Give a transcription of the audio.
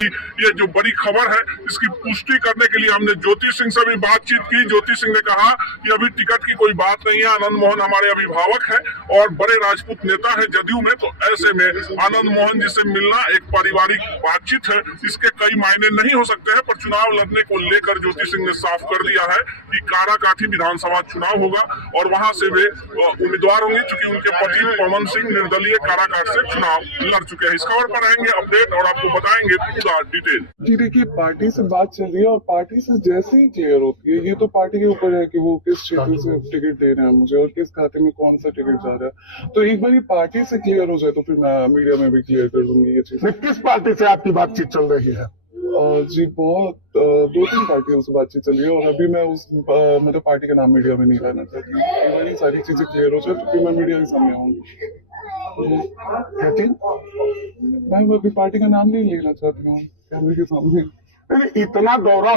ये जो बड़ी खबर है इसकी पुष्टि करने के लिए हमने ज्योति सिंह से भी बातचीत की। ज्योति सिंह ने कहा कि अभी टिकट की कोई बात नहीं है, आनंद मोहन हमारे अभिभावक है और बड़े राजपूत नेता है जदयू में, तो ऐसे में आनंद मोहन जी से मिलना एक पारिवारिक बातचीत है, इसके कई मायने नहीं हो सकते हैं। पर चुनाव लड़ने को लेकर ज्योति सिंह ने साफ कर दिया है कि काराकाठी विधानसभा चुनाव होगा और वहां से वे उम्मीदवार होंगे, चूंकि उनके पति पवन सिंह निर्दलीय काराकाट से चुनाव लड़ चुके हैं। इस खबर पर आएंगे अपडेट और आपको बताएंगे पूरा डिटेल। जी देखिए, पार्टी से बात चल रही है और पार्टी से जैसे ही क्लियर होती है, ये तो पार्टी के ऊपर है कि वो किस क्षेत्र से टिकट दे रहे हैं मुझे और किस खाते में कौन सा टिकट जा रहा है। तो एक बार ये पार्टी से क्लियर हो जाए तो फिर मैं मीडिया में भी क्लियर कर दूंगी ये चीज। किस पार्टी से आपकी बातचीत चल रही है? जी बहुत 2-3 पार्टियों से बातचीत चल रही है और अभी मैं उस मतलब पार्टी का नाम मीडिया में नहीं लाना चाहती हूँ। एक बार ये सारी चीजें क्लियर हो जाए तो फिर मैं मीडिया के सामने आऊंगी। मैं अभी पार्टी का नाम नहीं लेना चाहती हूँ कैमरे के सामने। इतना दौरा